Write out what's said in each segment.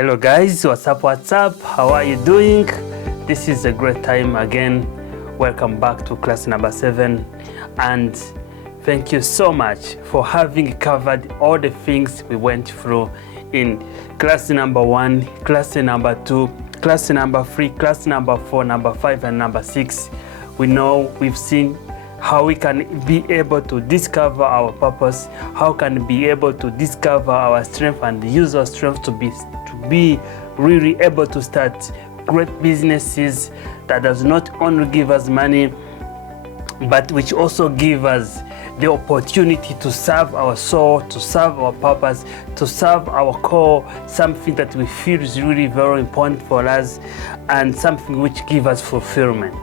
Hello guys, what's up? How are you doing? This is a great time again. Welcome back to class number 7, and thank you so much for having covered all the things we went through in class number 1, class number 2, class number 3, class number 4, number 5, and number 6. We know we've seen how we can be able to discover our purpose, how can be able to discover our strength and use our strength to be really able to start great businesses that does not only give us money, but which also give us the opportunity to serve our soul, to serve our purpose, to serve our core, something that we feel is really very important for us, and something which gives us fulfillment.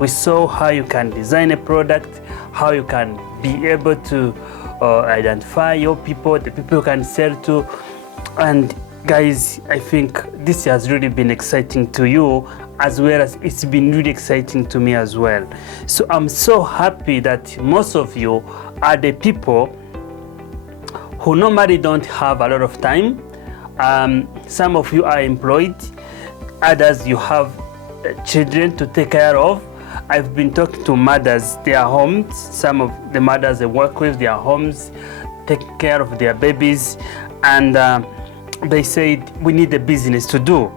We saw how you can design a product, how you can be able to identify your people, the people you can sell to. And guys, I think this has really been exciting to you, as well as it's been really exciting to me as well. So I'm so happy that most of you are the people who normally don't have a lot of time. Some of you are employed, others you have children to take care of. I've been talking to mothers, their homes, some of the mothers I work with, their homes, taking care of their babies, and they said we need a business to do.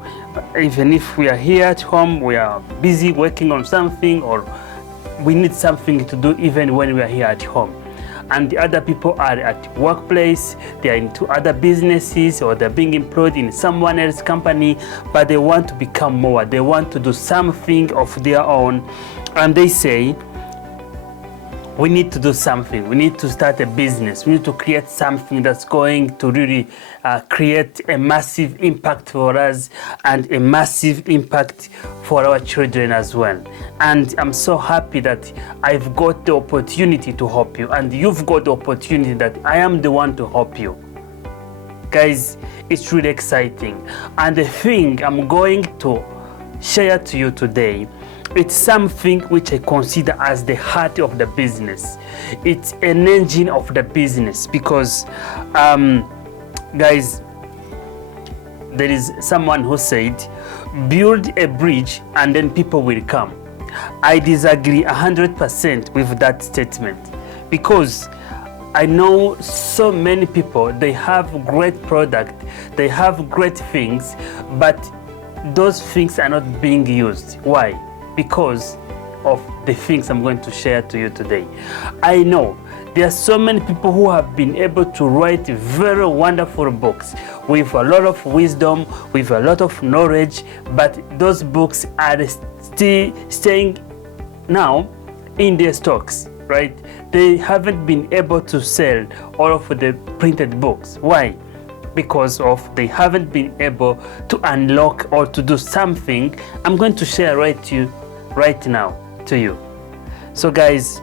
Even if we are here at home, we are busy working on something, or we need something to do even when we are here at home. And the other people are at workplace, they are into other businesses, or they're being employed in someone else's company, but they want to become more, they want to do something of their own, and they say we need to do something, we need to start a business, we need to create something that's going to really create a massive impact for us and a massive impact for our children as well. And I'm so happy that I've got the opportunity to help you, and you've got the opportunity that I am the one to help you. Guys, it's really exciting. And the thing I'm going to share to you today, it's something which I consider as the heart of the business. It's an engine of the business, because guys, there is someone who said, build a bridge and then people will come. I disagree 100% with that statement, because I know so many people, they have great product, they have great things, but those things are not being used. Why? Because of the things I'm going to share to you today. I know there are so many people who have been able to write very wonderful books with a lot of wisdom, with a lot of knowledge, but those books are still staying now in their stocks, right? They haven't been able to sell all of the printed books. Why? Because of they haven't been able to unlock or to do something I'm going to share right now to you. So guys,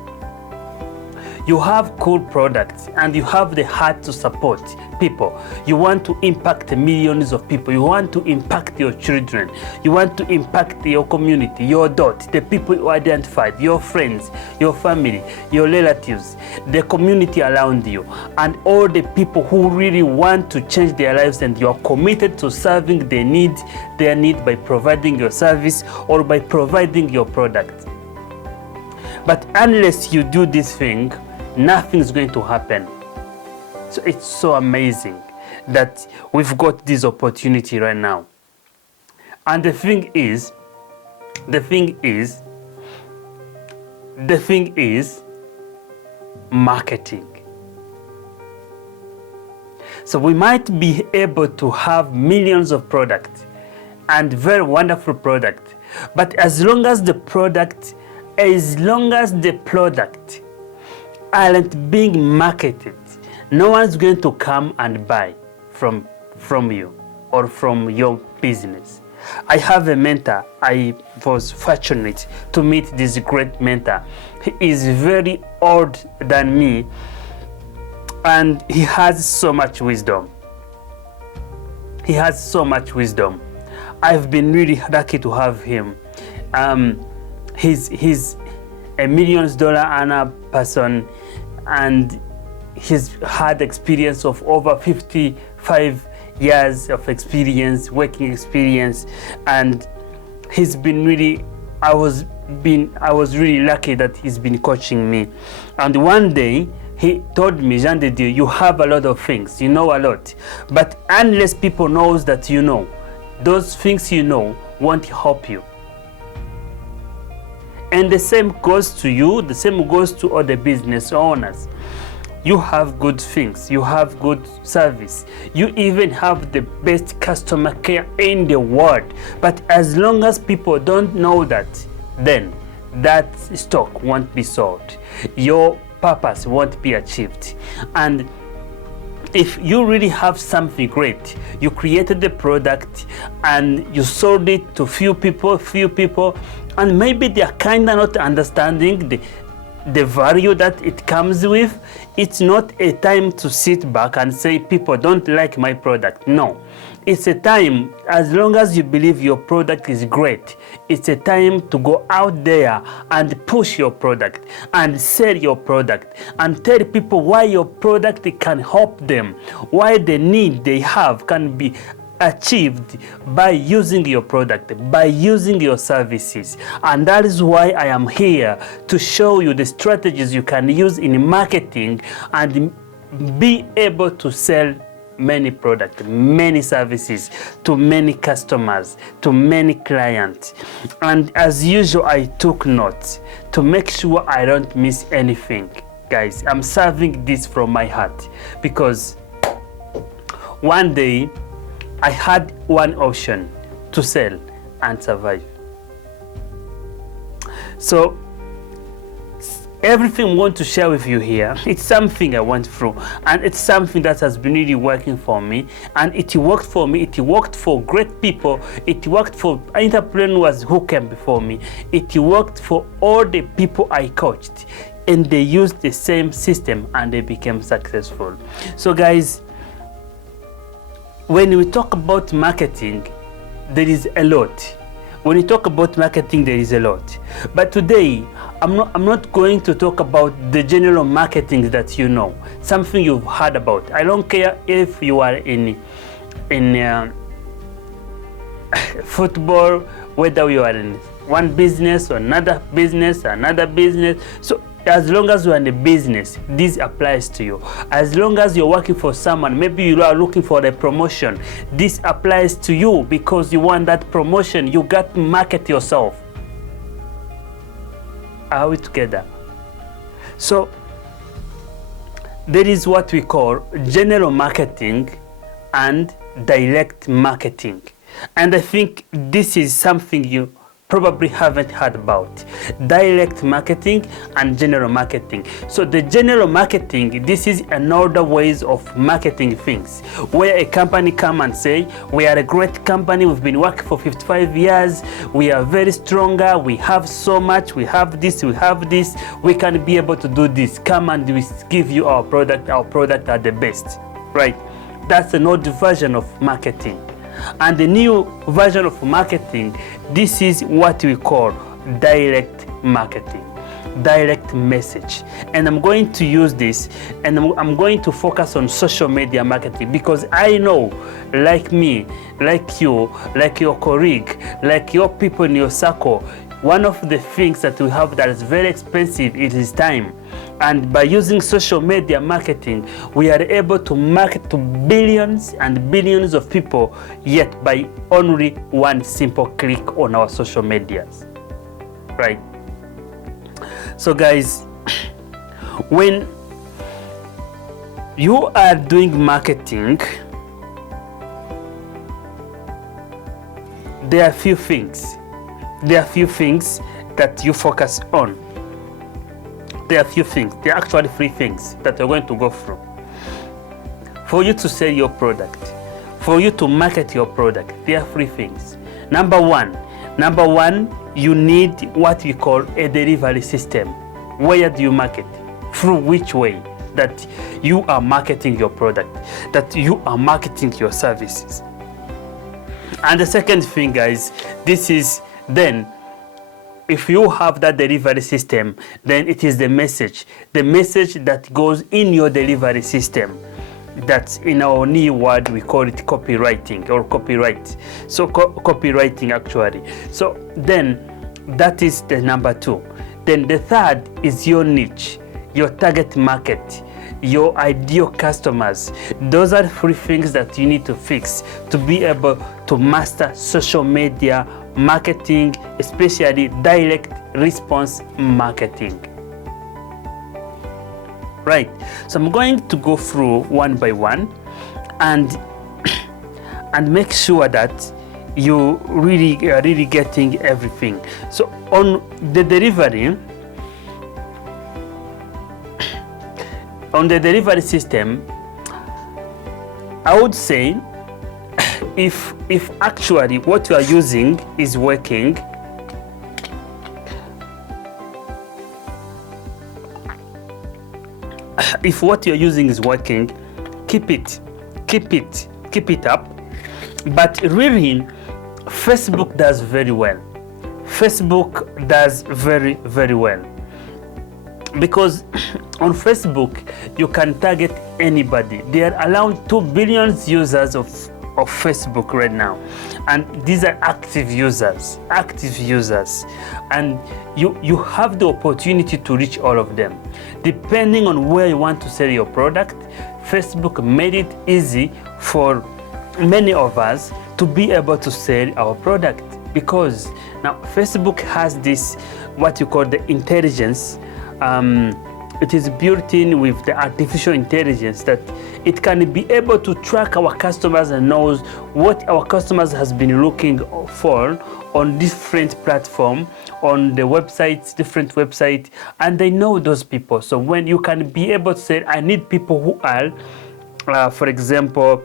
you have cool products and you have the heart to support people. You want to impact millions of people. You want to impact your children. You want to impact your community, your dot, the people you identified, your friends, your family, your relatives, the community around you, and all the people who really want to change their lives, and you are committed to serving their need by providing your service or by providing your product. But unless you do this thing, nothing is going to happen. So it's so amazing that we've got this opportunity right now. And the thing is marketing. So we might be able to have millions of products and very wonderful product, but as long as the product aren't being marketed, no one's going to come and buy from you or from your business. I have a mentor. I was fortunate to meet this great mentor. He is very old than me, and he has so much wisdom. I've been really lucky to have him. He's a $1 million earner person, and he's had experience of over 55 years of experience, working experience, and he's been really, I was really lucky that he's been coaching me. And one day he told me, Jean de Dieu, you have a lot of things, you know a lot, but unless people knows that you know, those things you know won't help you. And the same goes to you, the same goes to other business owners. You have good things, you have good service, you even have the best customer care in the world. But as long as people don't know that, then that stock won't be sold. Your purpose won't be achieved. And if you really have something great, you created the product and you sold it to few people, and maybe they are kind of not understanding the value that it comes with, it's not a time to sit back and say people don't like my product. No, it's a time, as long as you believe your product is great, it's a time to go out there and push your product and sell your product and tell people why your product can help them, why the need they have can be achieved by using your product, by using your services. And that is why I am here to show you the strategies you can use in marketing and be able to sell many products, many services to many customers, to many clients. And as usual, I took notes to make sure I don't miss anything. Guys, I'm serving this from my heart because one day I had one option: to sell and survive. So everything I want to share with you here, it's something I went through, and it's something that has been really working for me, and it worked for me, it worked for great people, it worked for entrepreneurs who came before me, it worked for all the people I coached, and they used the same system and they became successful. So guys, when we talk about marketing, there is a lot. When you talk about marketing, there is a lot. But today, I'm not going to talk about the general marketing that you know, something you've heard about. I don't care if you are in football, whether you are in one business or another business. So as long as you're in a business, this applies to you. As long as you're working for someone, maybe you are looking for a promotion, this applies to you because you want that promotion. You got to market yourself. Are we together? So there is what we call general marketing and direct marketing. And I think this is something you probably haven't heard about: direct marketing and general marketing. So the general marketing, this is another ways of marketing things, where a company come and say, we are a great company, we've been working for 55 years, we are very stronger, we have so much, we have this, we can be able to do this, come and we give you our product are the best, right? That's an old version of marketing. And the new version of marketing, this is what we call direct marketing, direct message. And I'm going to use this, and I'm going to focus on social media marketing, because I know, like me, like you, like your colleague, like your people in your circle, one of the things that we have that is very expensive, it is time. And by using social media marketing, we are able to market to billions and billions of people, yet by only one simple click on our social medias, right? So guys, when you are doing marketing, there are a few things. There are few things that you focus on. There are few things. There are actually 3 things that we're going to go through. For you to sell your product, for you to market your product, there are 3 things. Number one, you need what we call a delivery system. Where do you market? Through which way? That you are marketing your product, that you are marketing your services. And the second thing, guys, this is then, if you have that delivery system, then it is the message that goes in your delivery system. That's in our new word, we call it copywriting or copyright. So copywriting actually. So then that is the number 2. Then the third is your niche, your target market, your ideal customers. Those are 3 things that you need to fix to be able to master social media marketing, especially direct response marketing. Right, so I'm going to go through one by one and make sure that you really are really getting everything. So on the delivery system, I would say if actually what you are using is working, if what you're using is working, keep it up. But really, Facebook does very well. Facebook does very, very well, because on Facebook you can target anybody. There are around 2 billion users of Facebook right now, and these are active users, and you have the opportunity to reach all of them. Depending on where you want to sell your product, Facebook made it easy for many of us to be able to sell our product, because now Facebook has this what you call the intelligence. It is built in with the artificial intelligence that it can be able to track our customers and knows what our customers has been looking for on different platform, on the websites, different websites, and they know those people. So when you can be able to say, I need people who are, for example,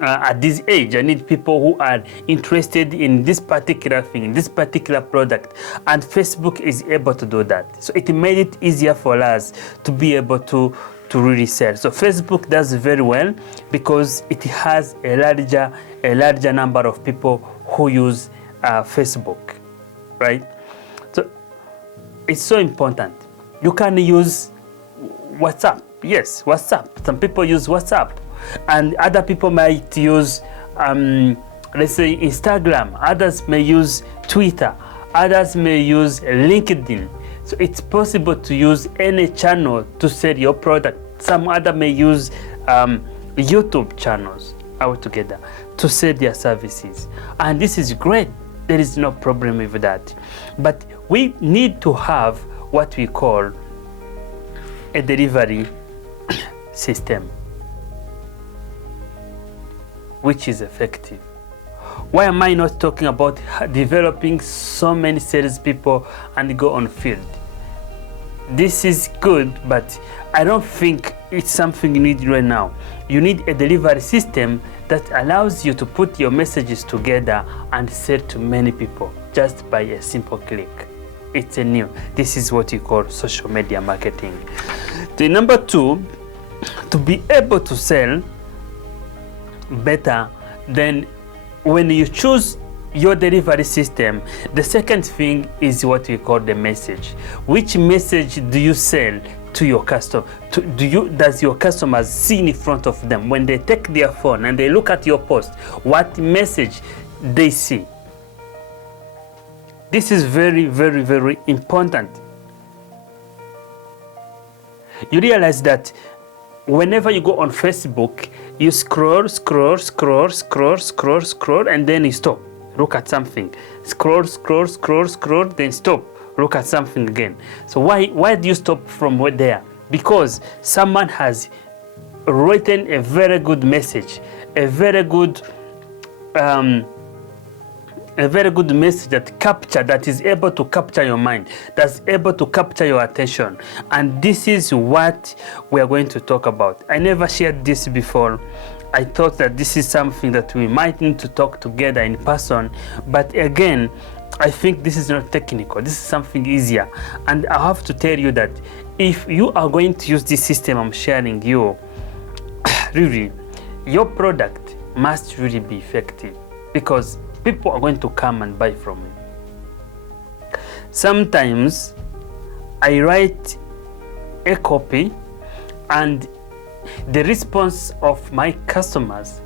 at this age, I need people who are interested in this particular thing, this particular product, and Facebook is able to do that. So it made it easier for us to be able to really sell. So Facebook does very well because it has a larger number of people who use Facebook, right? So it's so important. You can use WhatsApp. Yes, WhatsApp. Some people use WhatsApp, and other people might use, let's say, Instagram. Others may use Twitter. Others may use LinkedIn. So it's possible to use any channel to sell your product. Some other may use YouTube channels altogether to sell their services. And this is great. There is no problem with that. But we need to have what we call a delivery system which is effective. Why am I not talking about developing so many salespeople and go on field? This is good, but I don't think it's something you need right now. You need a delivery system that allows you to put your messages together and sell to many people just by a simple click. It's a new. This is what you call social media marketing. The number 2, to be able to sell better, then when you choose your delivery system, the second thing is what we call the message. Which message do you sell to your customer? Does your customers see in front of them when they take their phone and they look at your post? What message they see? This is very, very, very important. You realize that whenever you go on Facebook, you scroll, and then you stop. Look at something. Scroll, then stop. Look at something again. So why do you stop from there? Because someone has written a very good message, a very good message that is able to capture your mind, that's able to capture your attention. And this is what we are going to talk about. I never shared this before. I thought that this is something that we might need to talk together in person, but again, I think this is not technical. This is something easier. And I have to tell you that if you are going to use this system I'm sharing you, really, your product must really be effective, because people are going to come and buy from you. Sometimes I write a copy and the response of my customers,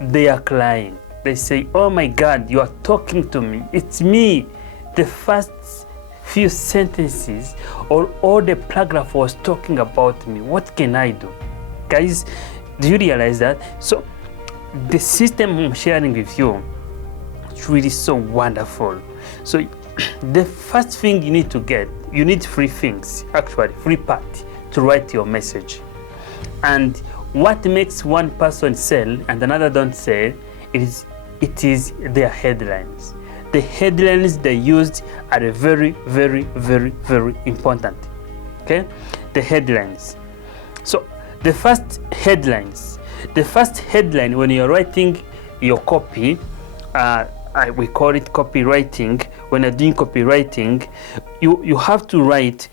they are crying. They say, oh my God, you are talking to me. It's me. The first few sentences or all the paragraph was talking about me. What can I do? Guys, do you realize that? So the system I'm sharing with you is really so wonderful. So the first thing you need to get, you need three things, actually, three parts to write your message. And what makes one person sell and another don't sell it is their headlines. The headlines they used are very, very, very, very important. Okay? The headlines. So the first headline when you're writing your copy, we call it copywriting. When you're doing copywriting, you have to write.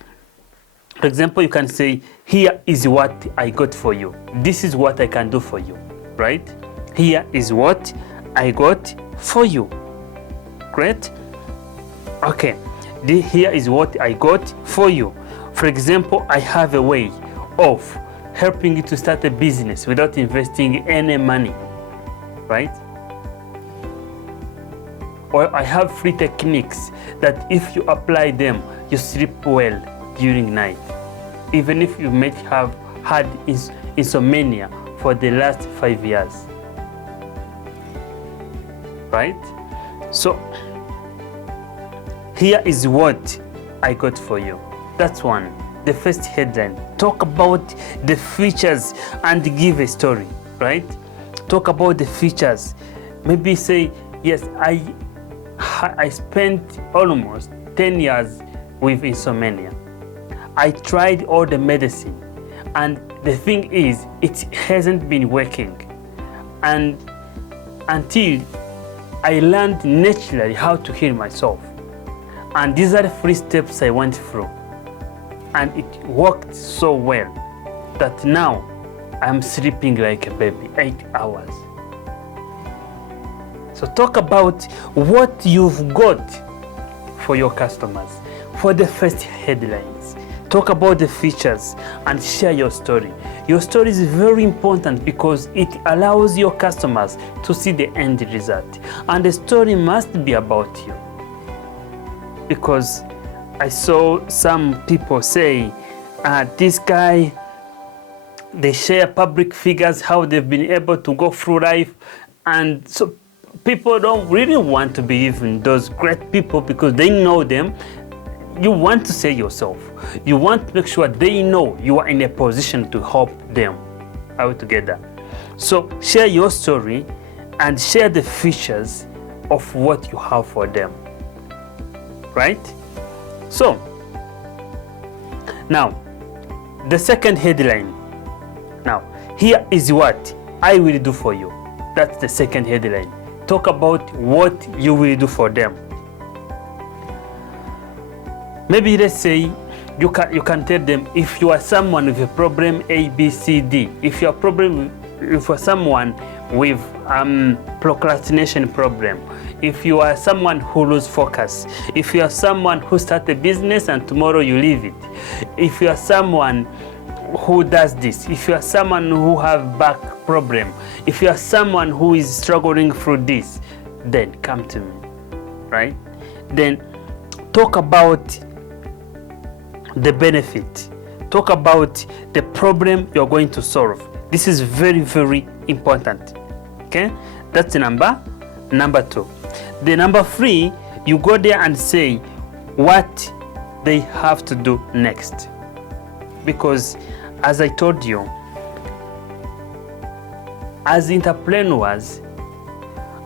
For example, you can say, here is what I got for you. This is what I can do for you, right? Here is what I got for you. Great. Okay. Here is what I got for you. For example, I have a way of helping you to start a business without investing any money, right? Or I have 3 techniques that if you apply them, you sleep well during night, even if you may have had insomnia for the last 5 years, right? So here is what I got for you. That's one. The first headline. Talk about the features and give a story, right? Talk about the features. Maybe say, yes, I spent almost 10 years with insomnia. I tried all the medicine, and the thing is, it hasn't been working. And until I learned naturally how to heal myself. And these are the 3 steps I went through. And it worked so well that now I'm sleeping like a baby, 8 hours. So talk about what you've got for your customers. For the first headlines, talk about the features and share your story. Your story is very important because it allows your customers to see the end result. And the story must be about you. Because I saw some people say, this guy, they share public figures, how they've been able to go through life. And so people don't really want to believe in those great people because they know them. You want to say yourself. You want to make sure they know you are in a position to help them out together. So share your story and share the features of what you have for them. Right? So, now, the second headline. Now, here is what I will do for you. That's the second headline. Talk about what you will do for them. Maybe let's say you can tell them, if you are someone with a problem A, B, C, D, if you are someone with procrastination problem, if you are someone who loses focus, if you are someone who starts a business and tomorrow you leave it, if you are someone who does this, if you are someone who have back problem, if you are someone who is struggling through this, then come to me, right? Then talk about the benefit. Talk about the problem you're going to solve. This is very, very important. Okay? That's the number 2. The number 3, you go there and say what they have to do next. Because as I told you, as entrepreneurs,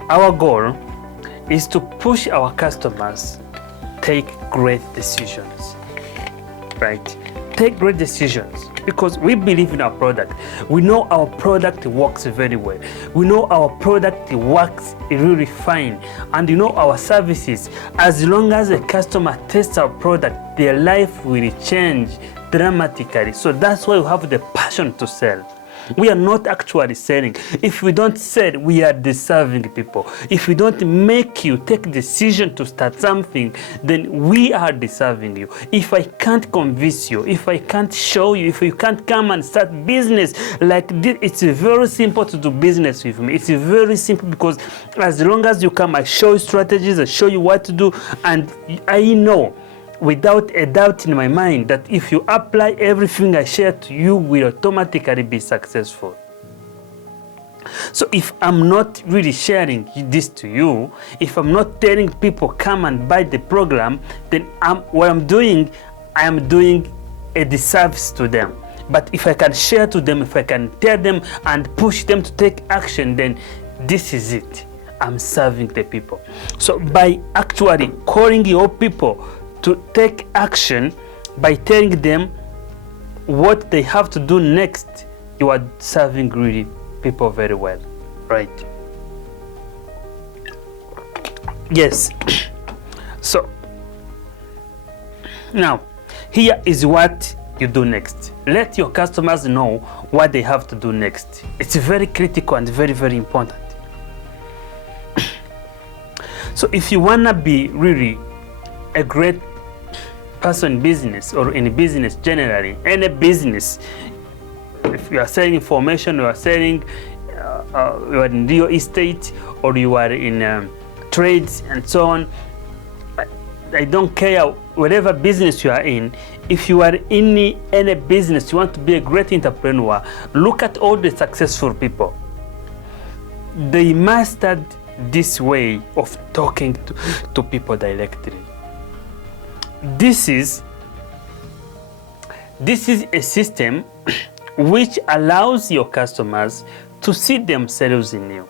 our goal is to push our customers take great decisions. Right? Take great decisions because we believe in our product. We know our product works very well. We know our product works really fine. And you know our services. As long as a customer tests our product, their life will change dramatically. So that's why we have the passion to sell. We are not actually selling. If we don't sell, we are deserving people. If we don't make you take decision to start something, then we are deserving you. If I can't convince you, if I can't show you, if you can't come and start business like this, it's very simple to do business with me. It's very simple, because as long as you come, I show you strategies, I show you what to do, and I know without a doubt in my mind that if you apply everything I share to you, will automatically be successful. So if I'm not really sharing this to you, if I'm not telling people come and buy the program, then what I'm doing, I am doing a disservice to them. But if I can share to them, if I can tell them and push them to take action, then this is it. I'm serving the people. So by actually calling your people to take action, by telling them what they have to do next, you are serving really people very well, right? Yes. So now here is what you do next. Let your customers know what they have to do next. It's very critical and very, very important. So if you wanna be really a great person in business, or in business generally, any business, if you are selling information, you are selling, you are in real estate, or you are in trades and so on, I don't care whatever business you are in. If you are in any business, you want to be a great entrepreneur, look at all the successful people. They mastered this way of talking to people directly. This is a system which allows your customers to see themselves in you.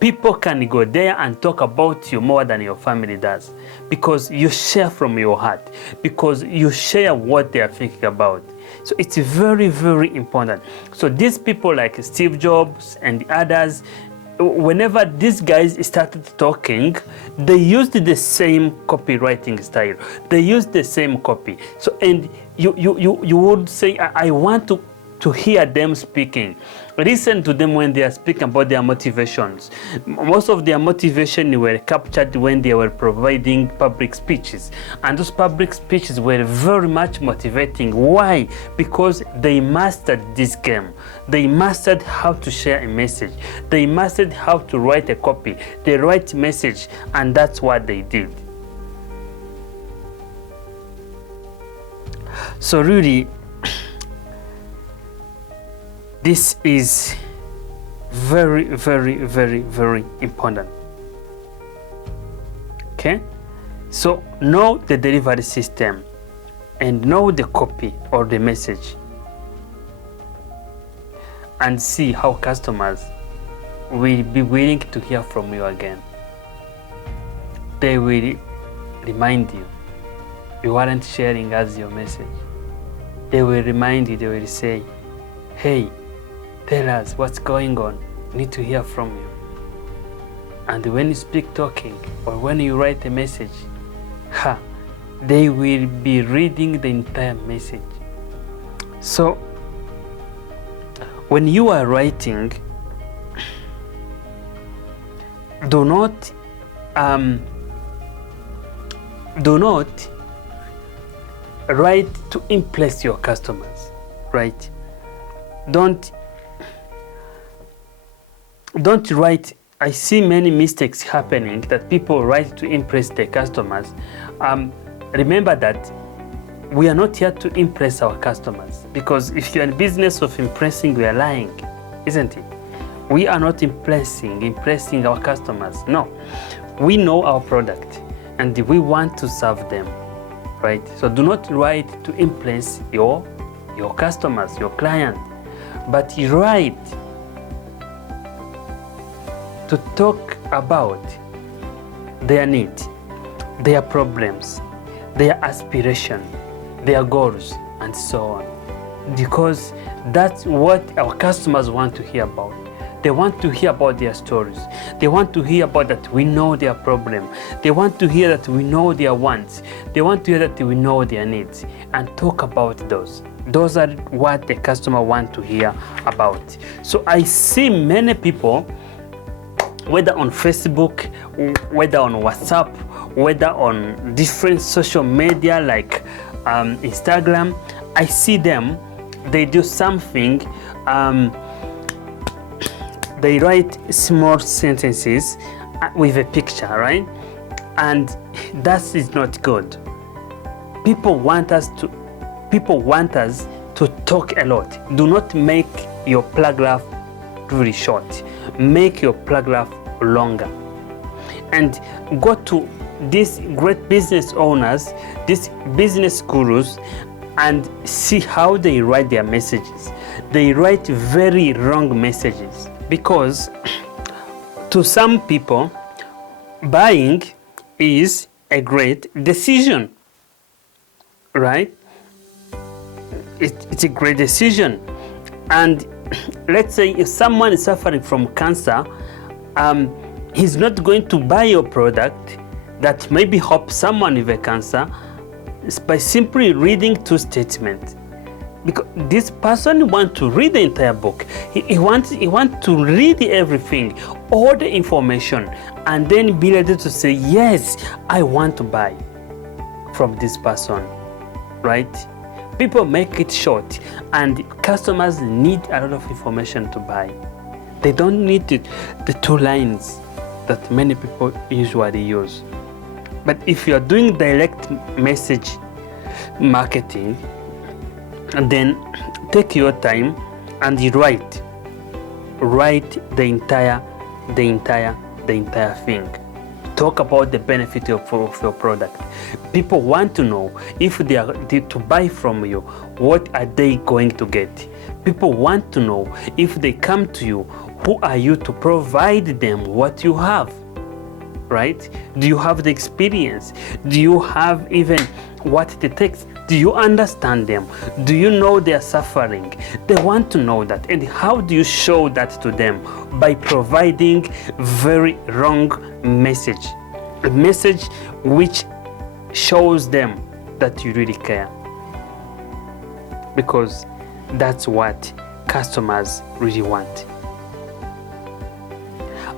People can go there and talk about you more than your family does, because you share from your heart, because you share what they are thinking about. So it's very, very important. So these people like Steve Jobs and others, whenever these guys started talking, they used the same copywriting style. They used the same copy. So, and you would say, I want to hear them speaking. Listen to them when they are speaking about their motivations. Most of their motivation were captured when they were providing public speeches. And those public speeches were very much motivating. Why? Because they mastered this game. They mastered how to share a message. They mastered how to write a copy, the right message, and that's what they did. So really, this is very, very, very, very important. Okay? So know the delivery system and know the copy or the message, and see how customers will be willing to hear from you again. They will remind you, you weren't sharing as your message. They will remind you, they will say, hey, tell us what's going on. We need to hear from you. And when you speak talking, or when you write a message, they will be reading the entire message. So when you are writing, do not write to impress your customers, right? Don't write. I see many mistakes happening that people write to impress their customers. Remember that we are not here to impress our customers, because if you're in business of impressing, we are lying, isn't it? We are not impressing our customers. No, we know our product and we want to serve them, right? So do not write to impress your customers, your client, but you write to talk about their needs, their problems, their aspiration, their goals, and so on. Because that's what our customers want to hear about. They want to hear about their stories. They want to hear about that we know their problem. They want to hear that we know their wants. They want to hear that we know their needs, and talk about those. Those are what the customer want to hear about. So I see many people, whether on Facebook, whether on WhatsApp, whether on different social media like Instagram, I see them, they do something, they write small sentences with a picture, right? And that is not good. People want us to talk a lot. Do not make your paragraph really short. Make your paragraph longer. And go to these great business owners, these business gurus, and see how they write their messages. They write very wrong messages, because to some people, buying is a great decision, right? It's a great decision. And let's say if someone is suffering from cancer, he's not going to buy your product that maybe helps someone with a cancer by simply reading 2 statements. Because this person wants to read the entire book. He wants to read everything, all the information, and then be ready to say, yes, I want to buy from this person, right? People make it short, and customers need a lot of information to buy. They don't need the 2 lines that many people usually use. But if you're doing direct message marketing, and then take your time and you write the entire thing. Talk about the benefit of your product. People want to know, if they are to buy from you, what are they going to get? People want to know, if they come to you, who are you to provide them what you have, right? Do you have the experience? Do you have even what it takes? Do you understand them? Do you know their suffering? They want to know that. And how do you show that to them? By providing very wrong message. A message which shows them that you really care. Because that's what customers really want.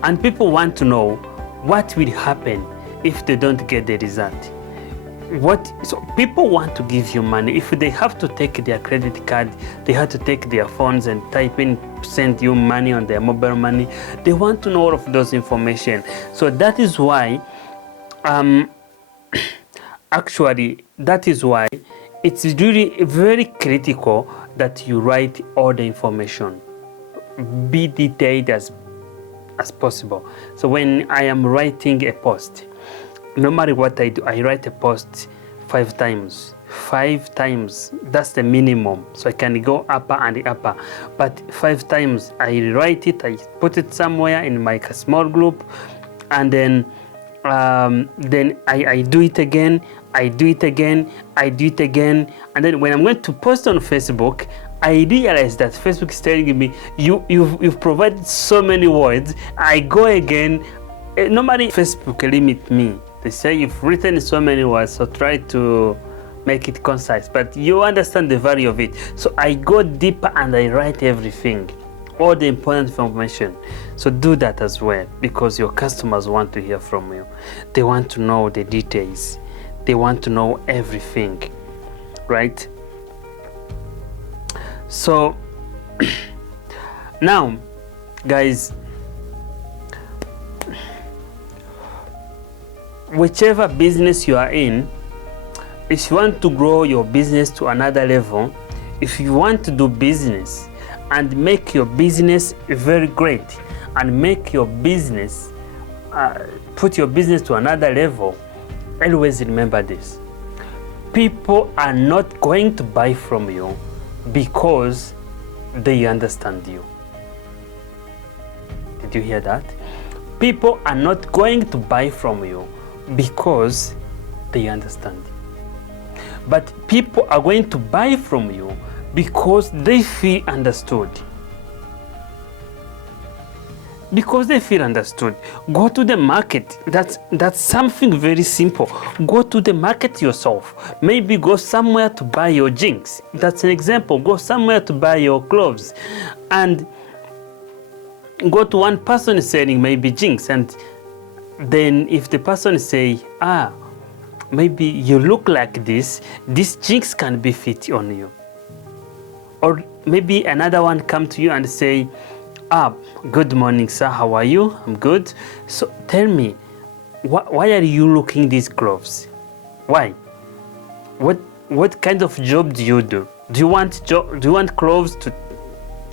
And people want to know what will happen if they don't get the result. So people want to give you money. If they have to take their credit card, they have to take their phones and type in, send you money on their mobile money. They want to know all of those information. So that is why, actually, that is why it's really very critical that you write all the information. Be detailed as possible. So when I am writing a post, normally what I do, I write a post 5 times. 5 times, that's the minimum. So I can go upper and upper. But 5 times I write it, I put it somewhere in my small group, and then I do it again, I do it again, I do it again. And then when I'm going to post on Facebook, I realize that Facebook is telling me, you've provided so many words. I go again. Normally Facebook limit me. They say you've written so many words, so try to make it concise, but you understand the value of it. So I go deeper and I write everything, all the important information. So do that as well, because your customers want to hear from you. They want to know the details. They want to know everything, right? So now, guys, whichever business you are in, if you want to grow your business to another level, if you want to do business and make your business very great and make your business, put your business to another level, always remember this. People are not going to buy from you because they understand you. Did you hear that? People are not going to buy from you because they understand you. But people are going to buy from you because they feel understood. because they feel understood. Go to the market. That's something very simple. Go to the market yourself. Maybe go somewhere to buy your jeans. That's an example. Go somewhere to buy your clothes, and go to one person selling maybe jeans, and then if the person say, maybe you look like this jeans can be fit on you. Or maybe another one come to you and say, good morning, sir, how are you? I'm good. So tell me, why are you looking these clothes? Why? What kind of job do you do? Do you want clothes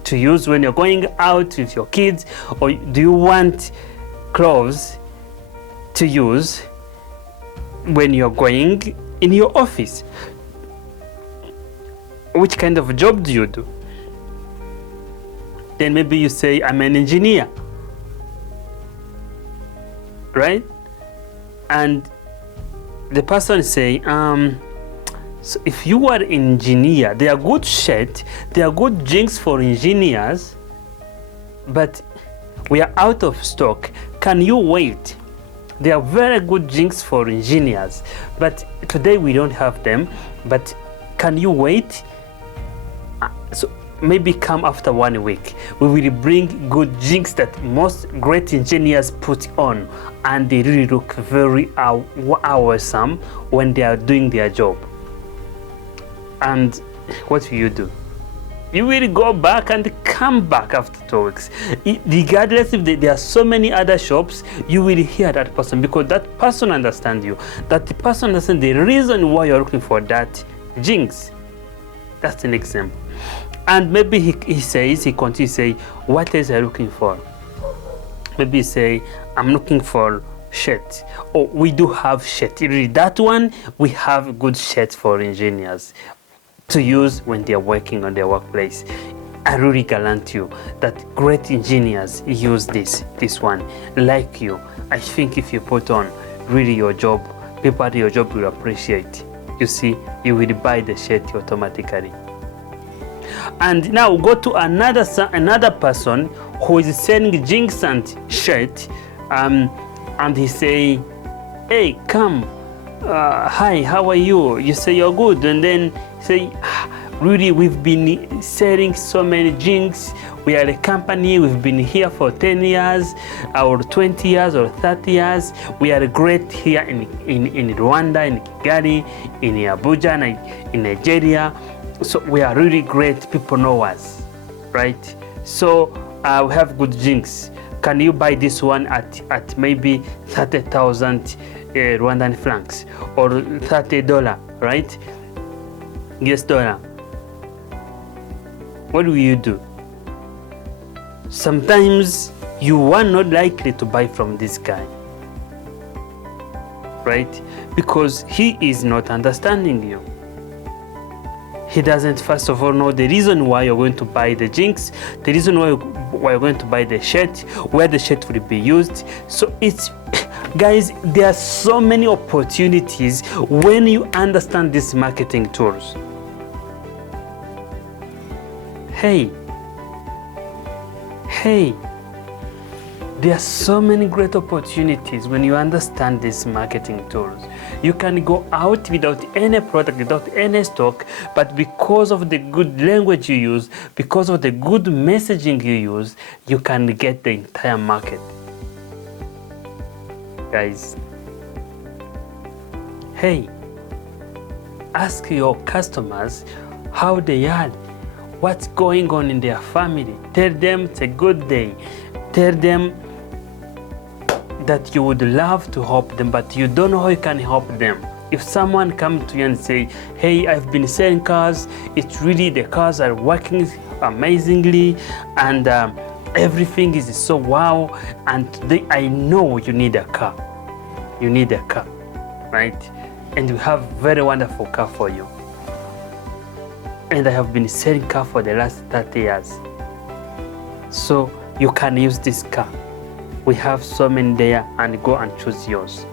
to use when you're going out with your kids, or do you want clothes to use when you're going in your office? Which kind of job do you do? Then maybe you say, I'm an engineer, right? And the person say, so if you are an engineer, they are good shirt, they are good jeans for engineers, but we are out of stock. Can you wait? They are very good jeans for engineers, but today we don't have them, but can you wait? So maybe come after 1 week. We will bring good jeans that most great engineers put on, and they really look very awesome when they are doing their job. And what will you do? You will go back and come back after 2 weeks. Regardless if there are so many other shops, you will hear that person, because that person understands you. That the person understands the reason why you're looking for that jeans. That's an example. And maybe he continues to say, what else are you looking for? Maybe he say, I'm looking for shirt. Oh, we do have shirt. Really, that one, we have good shirts for engineers to use when they are working on their workplace. I really guarantee you that great engineers use this one. Like you, I think if you put on really your job, people at your job will appreciate. You see, you will buy the shirt automatically. And now go to another person who is selling jeans and shirt, and he say, hey, come, hi, how are you? You say you're good, and then say, really, we've been selling so many jeans. We are a company, we've been here for 10 years, or 20 years, or 30 years. We are great here in Rwanda, in Kigali, in Abuja, in Nigeria. So we are really great, people know us, right? So we have good jeans. Can you buy this one at maybe 30,000 Rwandan francs, or $30, right? US dollar. What will you do? Sometimes you are not likely to buy from this guy, right? Because he is not understanding you. He doesn't, first of all, know the reason why you're going to buy the jeans, the reason why you're going to buy the shirt, where the shirt will be used. So guys, there are so many opportunities when you understand these marketing tools. Hey, there are so many great opportunities when you understand these marketing tools. You can go out without any product, without any stock, but because of the good language you use, because of the good messaging you use, you can get the entire market. Guys, hey, ask your customers how they are, what's going on in their family. Tell them it's a good day. Tell them that you would love to help them, but you don't know how you can help them. If someone comes to you and say, hey, I've been selling cars, it's really, the cars are working amazingly, and everything is so wow, and I know you need a car. You need a car, right? And we have very wonderful car for you. And I have been selling car for the last 30 years. So you can use this car. We have so many there, and go and choose yours.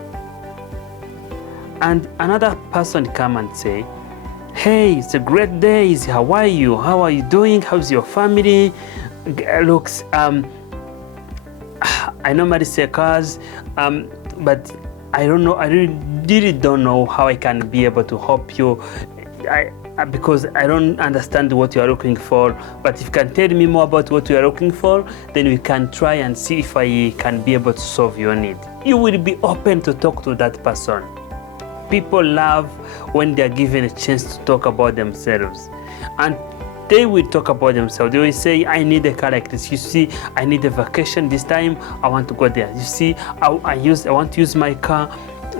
And another person come and say, hey, it's a great day. How are you? How are you doing? How's your family? Looks, I normally sell cars, but I don't know, I really don't know how I can be able to help you, because I don't understand what you are looking for. But if you can tell me more about what you are looking for, then we can try and see if I can be able to solve your need. You will be open to talk to that person. People love when they are given a chance to talk about themselves, and they will talk about themselves. They will say, I need a car like this. You see, I need a vacation this time. I want to go there. You see, I want to use my car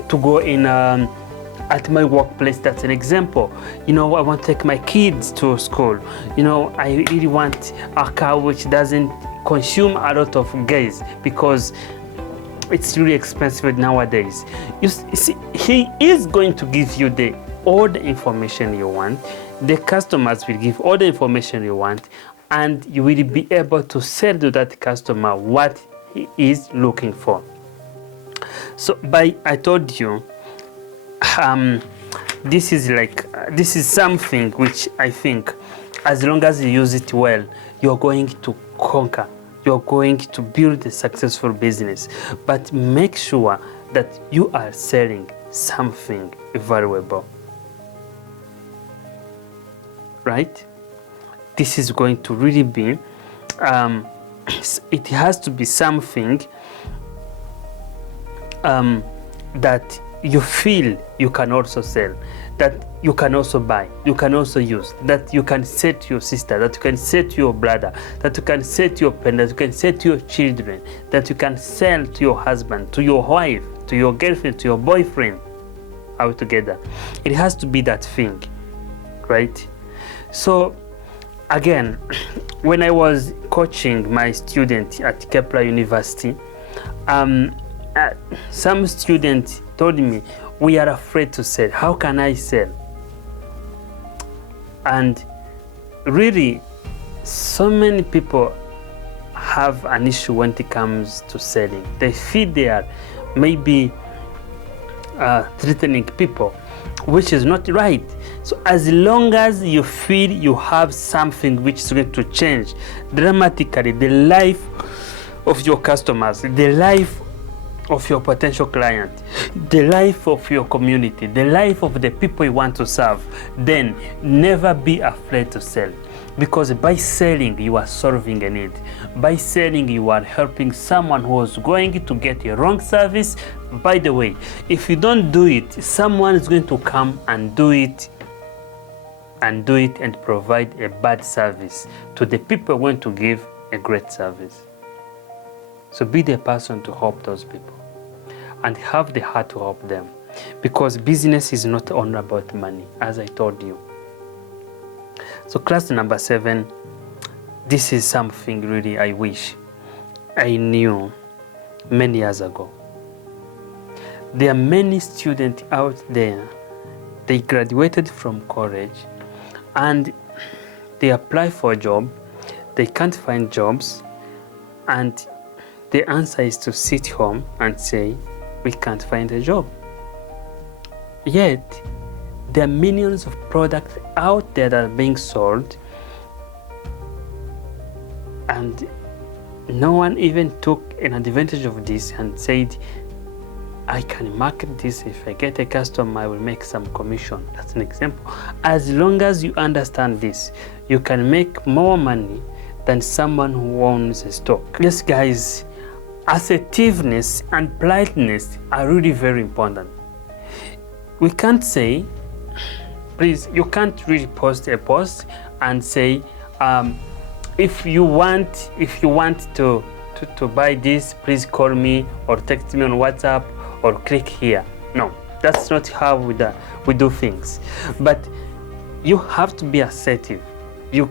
to go in at my workplace. That's an example. You know, I want to take my kids to school. You know, I really want a car which doesn't consume a lot of gas, because it's really expensive nowadays. You see, he is going to give you all the information you want. The customers will give all the information you want, and you will be able to sell to that customer what he is looking for. So I told you, this is something which I think, as long as you use it well, you're going to conquer. You're going to build a successful business. But make sure that you are selling something valuable. Right? This is going to really be, it has to be something that you feel you can also sell, that you can also buy, you can also use, that you can say to your sister, that you can say to your brother, that you can say to your parents, that you can say to your children, that you can sell to your husband, to your wife, to your girlfriend, to your boyfriend, all together. It has to be that thing, right? So again, when I was coaching my student at Kepler University, some students told me, we are afraid to sell. How can I sell? And really, so many people have an issue when it comes to selling. They feel they are maybe threatening people, which is not right. So as long as you feel you have something which is going to change dramatically the life of your customers, the life of your potential client, the life of your community, the life of the people you want to serve, then never be afraid to sell. Because by selling, you are solving a need. By selling, you are helping someone who is going to get a wrong service. By the way, if you don't do it, someone is going to come and do it and provide a bad service to the people who want to give a great service. So be the person to help those people and have the heart to help them, because business is not only about money, as I told you. So class number 7, this is something really I wish I knew many years ago. There are many students out there, they graduated from college and they apply for a job, they can't find jobs, and the answer is to sit home and say, we can't find a job. Yet, there are millions of products out there that are being sold, and no one even took an advantage of this and said, I can market this. If I get a customer, I will make some commission. That's an example. As long as you understand this, you can make more money than someone who owns a stock. Yes, guys, assertiveness and politeness are really very important. We can't say, please, you can't really post a post and say, if you want to buy this, please call me or text me on WhatsApp or click here. No, that's not how we do things. But you have to be assertive. You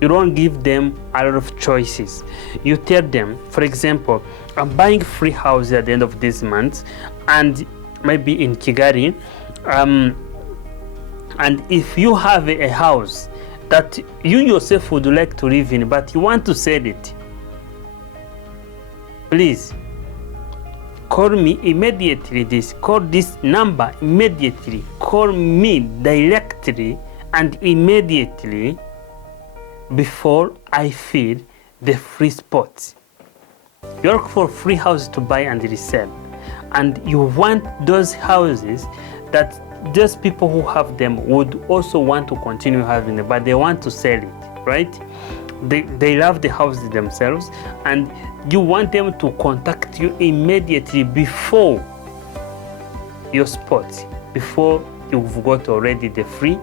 don't give them a lot of choices. You tell them, for example, I'm buying free house at the end of this month, and maybe in Kigali, and if you have a house that you yourself would like to live in, but you want to sell it, please call me immediately. Call this number immediately. Call me directly and immediately before I fill the free spots. You're looking for free houses to buy and resell, and you want those houses that those people who have them would also want to continue having them, but they want to sell it, right? They love the houses themselves, and you want them to contact you immediately before your spot, before you've got already the free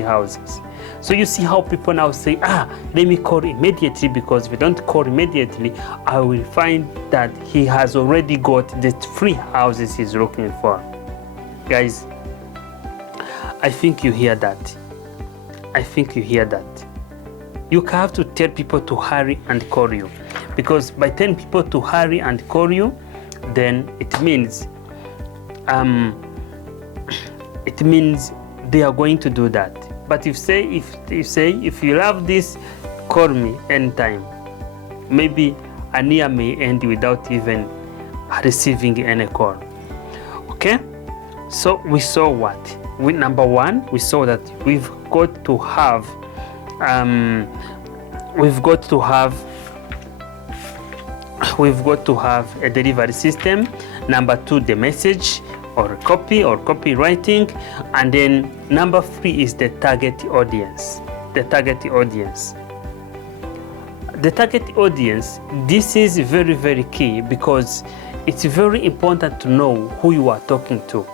houses. So you see how people now say, let me call immediately, because if you don't call immediately, I will find that he has already got the free houses he's looking for. Guys, I think you hear that. You have to tell people to hurry and call you, because by telling people to hurry and call you, then it means they are going to do that. But if you love this, call me anytime, maybe a year may end without even receiving any call. Okay, so we saw what? Number one, we saw that we've got to have a delivery system. Number two, the message or copy or copywriting. And then number three is the target audience. The target audience, this is very, very key, because it's very important to know who you are talking to.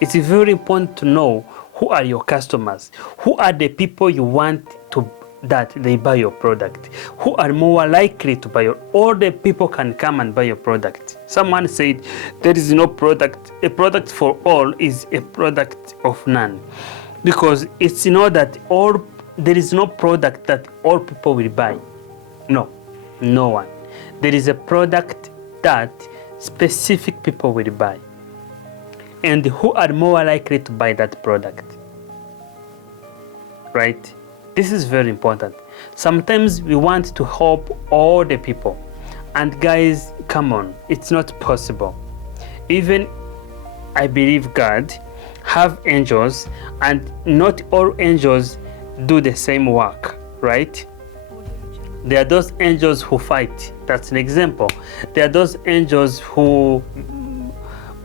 It's very important to know who are your customers, who are the people you want to that they buy your product, who are more likely to buy your, all the people can come and buy your product. Someone said there is no product, a product for all is a product of none, because it's that there is no product that all people will buy. No one. There is a product that specific people will buy, and who are more likely to buy that product, right? This is very important. Sometimes we want to help all the people, and guys, come on, it's not possible. Even I believe God have angels, and not all angels do the same work, right? There are those angels who fight. That's an example. There are those angels who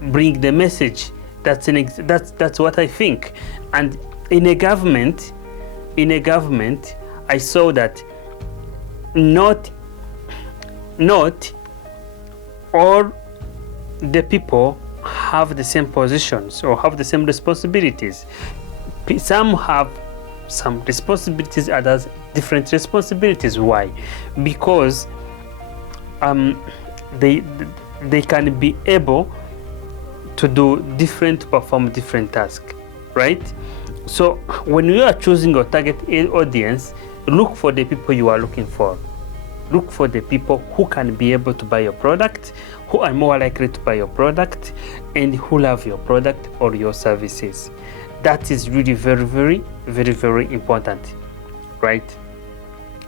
bring the message. That's what I think. And in a government, I saw that not all the people have the same positions or have the same responsibilities. Some have some responsibilities, others different responsibilities. Why? Because they can be able to perform different tasks, right? So when you are choosing your target audience, look for the people you are looking for. Look for the people who can be able to buy your product, who are more likely to buy your product, and who love your product or your services. That is really very, very, very, very important, right?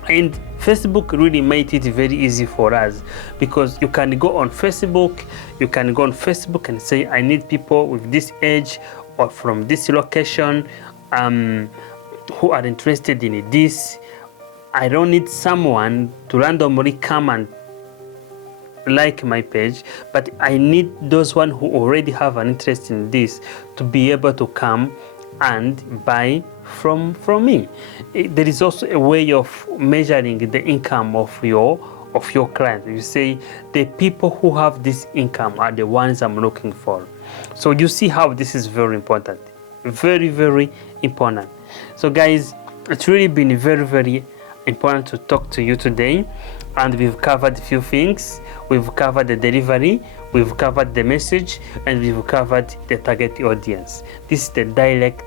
And Facebook really made it very easy for us, because you can go on Facebook and say, I need people with this age or from this location who are interested in this. I don't need someone to randomly come and like my page, but I need those one who already have an interest in this to be able to come and buy from me. There is also a way of measuring the income of your client. You say the people who have this income are the ones I'm looking for. So you see how this is very important. Very, very important. So guys, it's really been very, very important to talk to you today, and we've covered a few things. We've covered the delivery, we've covered the message, and we've covered the target audience. This is the direct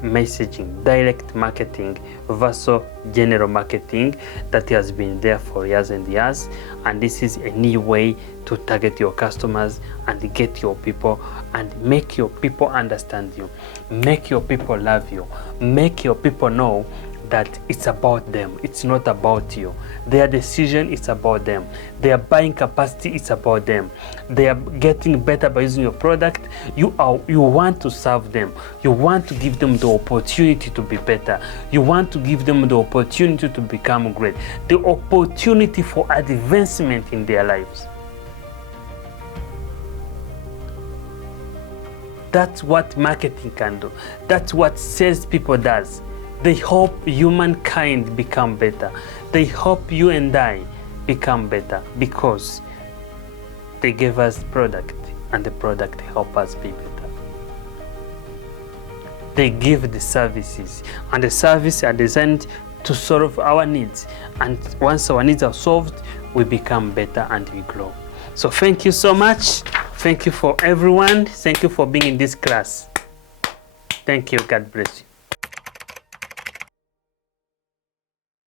messaging, direct marketing versus general marketing that has been there for years and years, and this is a new way to target your customers and get your people and make your people understand you, make your people love you, make your people know that it's about them, it's not about you. Their decision is about them. Their buying capacity is about them. They are getting better by using your product. You want to serve them. You want to give them the opportunity to be better. You want to give them the opportunity to become great. The opportunity for advancement in their lives. That's what marketing can do. That's what salespeople does. They help humankind become better. They help you and I become better because they gave us product and the product help us be better. They give the services and the services are designed to solve our needs. And once our needs are solved, we become better and we grow. So thank you so much. Thank you for everyone. Thank you for being in this class. Thank you. God bless you.